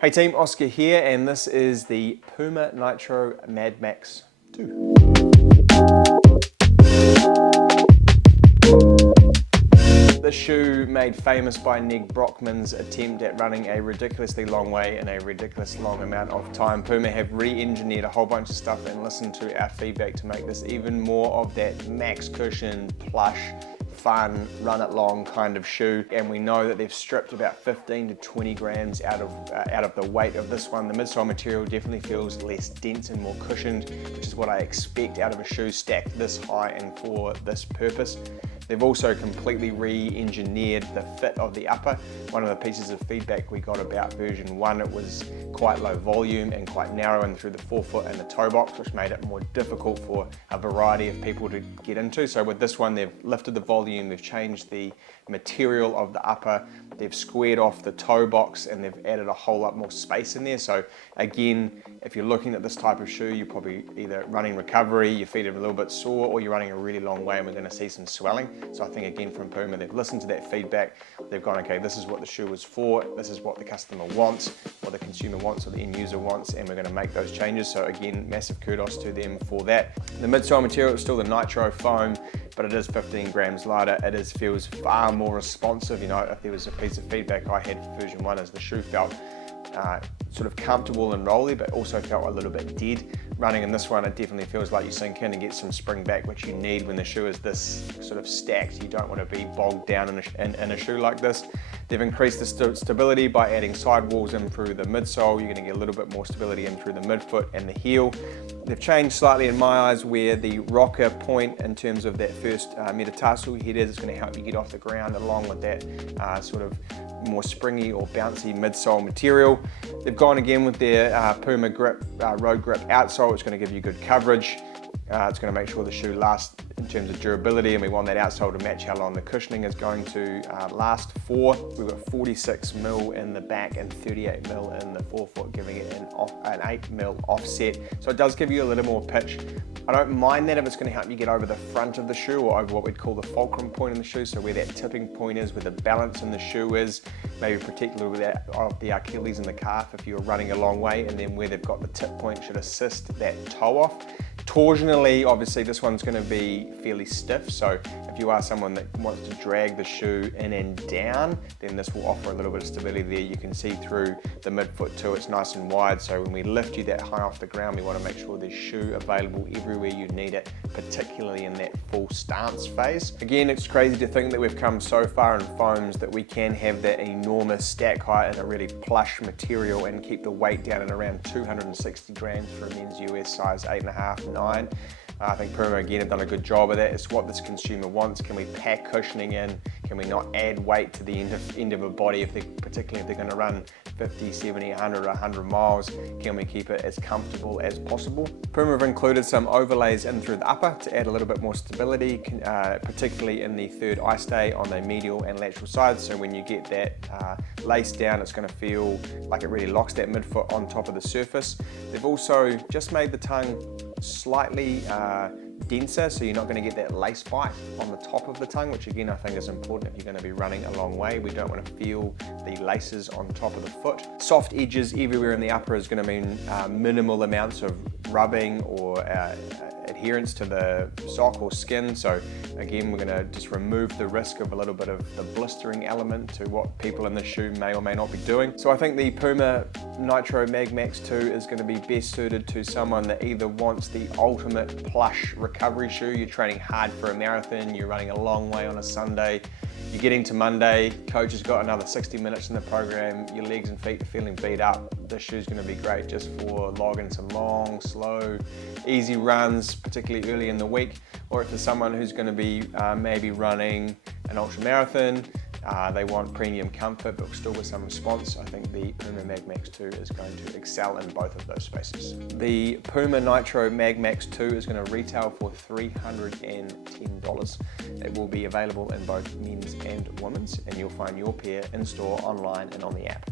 Hey team, Oska here, and this is the Puma Nitro Magmax 2. This shoe made famous by Nick Brockman's attempt at running a ridiculously long way in a ridiculous long amount of time. Puma have re-engineered a whole bunch of stuff and listened to our feedback to make this even more of that max cushion, plush, fun, run it long kind of shoe, and we know that they've stripped about 15 to 20 grams out of the weight of this one. The midsole material definitely feels less dense and more cushioned, which is what I expect out of a shoe stacked this high and for this purpose. They've also completely re-engineered the fit of the upper. One of the pieces of feedback we got about version 1, it was quite low volume and quite narrow in through the forefoot and the toe box, which made it more difficult for a variety of people to get into. So with this one, they've lifted the volume, they've changed the material of the upper, they've squared off the toe box, and they've added a whole lot more space in there. So again, if you're looking at this type of shoe, you're probably either running recovery, your feet are a little bit sore, or you're running a really long way and we're gonna see some swelling. So I think again from Puma, they've listened to that feedback, they've gone, okay, this is what the shoe was for, this is what the customer wants, what the consumer wants, or the end user wants, and we're gonna make those changes. So again, massive kudos to them for that. The midsole material is still the Nitro foam, but it is 15 grams lighter. It feels far more responsive. You know, if there was a piece of feedback I had for version 1 is the shoe felt sort of comfortable and rolly, but also felt a little bit dead. Running in this one, it definitely feels like you sink in and get some spring back, which you need when the shoe is this sort of stacked. You don't want to be bogged down in a shoe like this. They've increased the stability by adding sidewalls in through the midsole. You're going to get a little bit more stability in through the midfoot and the heel. They've changed slightly in my eyes where the rocker point in terms of that first metatarsal head is. It's going to help you get off the ground along with that sort of more springy or bouncy midsole material. They've gone again with their Puma grip, road grip outsole. It's going to give you good coverage. It's going to make sure the shoe lasts in terms of durability, and we want that outsole to match how long the cushioning is going to last for. We've got 46 mil in the back and 38 mil in the forefoot, giving it an 8 mil offset. So it does give you a little more pitch. I don't mind that if it's going to help you get over the front of the shoe or over what we'd call the fulcrum point in the shoe, so where that tipping point is, where the balance in the shoe is, maybe particularly with that of the Achilles and the calf if you're running a long way, and then where they've got the tip point should assist that toe off. Torsionally, obviously this one's going to be fairly stiff, so if you are someone that wants to drag the shoe in and down, then this will offer a little bit of stability there. You can see through the midfoot too, it's nice and wide, so when we lift you that high off the ground, we want to make sure there's shoe available everywhere you need it, particularly in that full stance phase. Again, it's crazy to think that we've come so far in foams that we can have that enormous stack height in a really plush material and keep the weight down at around 260 grams for a men's US size 8.5, 9. I think Puma again have done a good job of that. It's what this consumer wants. Can we pack cushioning in? Can we not add weight to the end of a body, particularly if they're going to run 50, 70, 100, 100 miles? Can we keep it as comfortable as possible? Puma have included some overlays in through the upper to add a little bit more stability, particularly in the third eye stay on the medial and lateral sides. So when you get that lace down, it's going to feel like it really locks that midfoot on top of the surface. They've also just made the tongue slightly denser, so you're not going to get that lace bite on the top of the tongue, which again I think is important if you're going to be running a long way. We don't want to feel the laces on top of the foot. Soft edges everywhere in the upper is going to mean minimal amounts of rubbing or adherence to the sock or skin. So again, we're going to just remove the risk of a little bit of the blistering element to what people in the shoe may or may not be doing. So I think the Puma Nitro Magmax 2 is going to be best suited to someone that either wants the ultimate plush recovery shoe. You're training hard for a marathon, you're running a long way on a Sunday, you're getting to Monday, coach has got another 60 minutes in the program, your legs and feet are feeling beat up. This shoe's going to be great just for logging some long, slow, easy runs, particularly early in the week. Or if there's someone who's going to be maybe running an ultra marathon, they want premium comfort but still with some response, I think the Puma Magmax 2 is going to excel in both of those spaces. The Puma Nitro Magmax 2 is going to retail for $310. It will be available in both men's and women's, and you'll find your pair in store, online and on the app.